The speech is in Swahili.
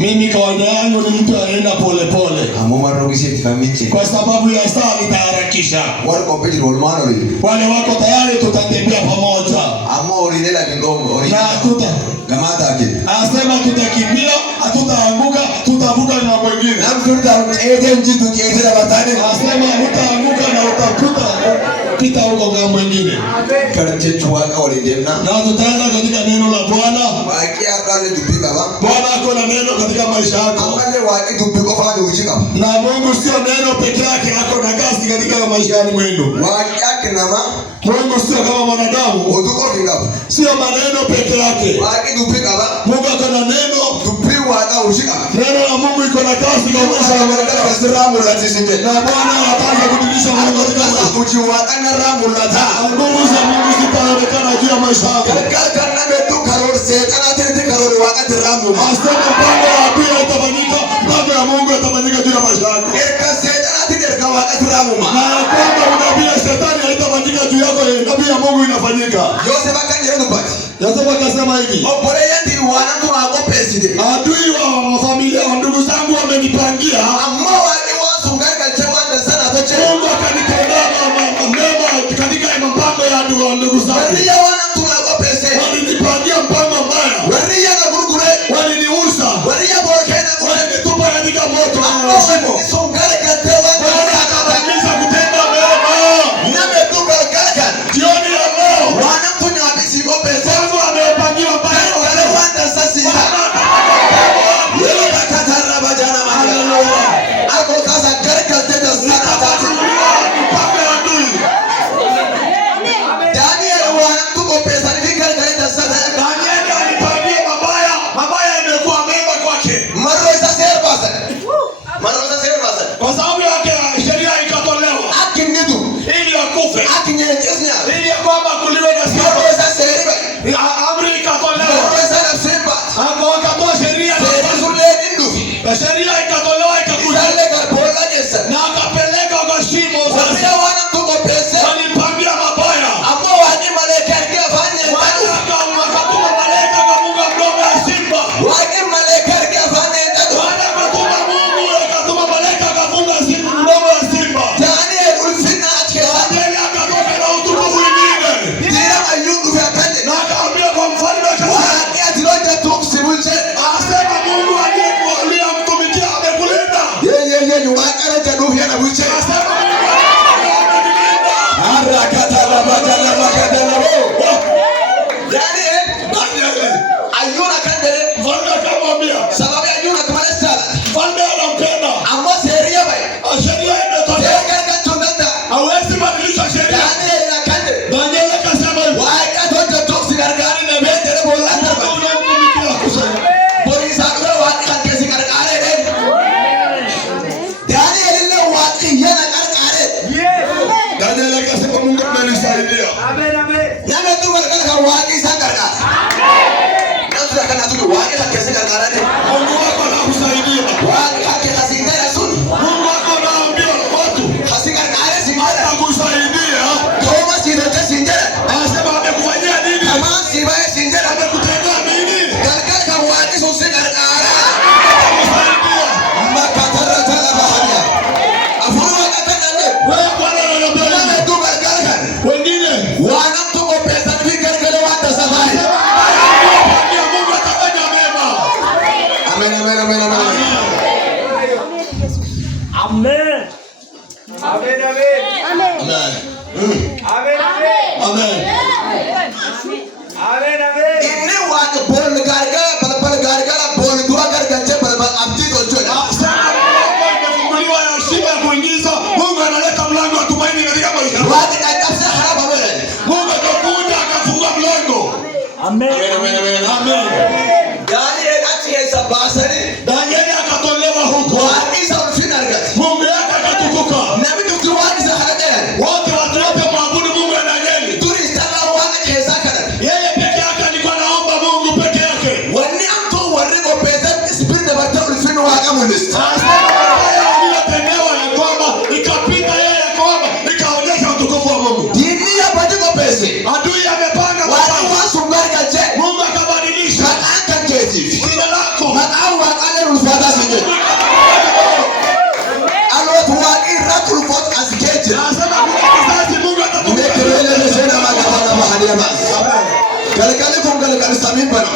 Mimi kawaida yangu ni mtu anaenda pole pole. Kwa sababu ya saa nitaharakisha. Wale wako tayari tutatembea pamoja. Na asema tutakimbia, hatutaanguka, tutavuka na mwingine. Asema hutaanguka na utakuta pita huko kama mwingine. Na tutaenda katika neno la Bwana. Bwana ako na neno katika maisha yako. Na Mungu sio neno peke yake, ako na kazi katika maisha yako mwendo. Mungu sio kama mwanadamu. Sio maneno peke yake. Mungu ako na neno. Neno la Mungu iko na kazi kwa maisha ya mwanadamu. Na Bwana anataka kudilisha Mungu katika nguvu za Mungu zitaonekana juu ya maisha yako. Asema mpango wa adui itafanyika, mpango ya Mungu itafanyika juu ya maisha yako. Na kwamba unabii ya shetani haitafanyika juu yako, nabii ya Mungu inafanyika. Yosefu akasema hivi, adui wa familia wa ndugu zangu wamenipangia, Mungu akanitendea mema katika mpango ya ndugu zangu. Walinipangia mpango mbaya, waliniuza, walinitupa katika moto. Sheria ikatolewa ikakuja na akapeleka kwa shimo. Walipangia mabaya, wakatuma malaika kafunga mdomo ya simba. Mungu akatuma malaika kafunga mdomo ya simba. Danieli akatoka na utukufu mwingine. Na akaambia kwa mfalme asema Mungu aliyekualia mtumikia amekulinda. Danieli akatolewa huko. Mungu yake akatukuka. Wote watu wote mwabudu Mungu ya Danieli. Yeye peke yake alikuwa naomba Mungu peke yake. Aliyotendewa ya kwamba ikapita yeye ya kwamba ikaonyesha utukufu wa Mungu. Adui amepanga Mungu akabadilisha jina lake. wako. Maqaan Waaqayyo ulfaata singe. Aloot Waaqi irratti ulfaata as keeje. Nasema kuna kizazi Mungu atatumia. Nimekirele mesena magafana mahali ya basi. Galgali kun galgali samim bana.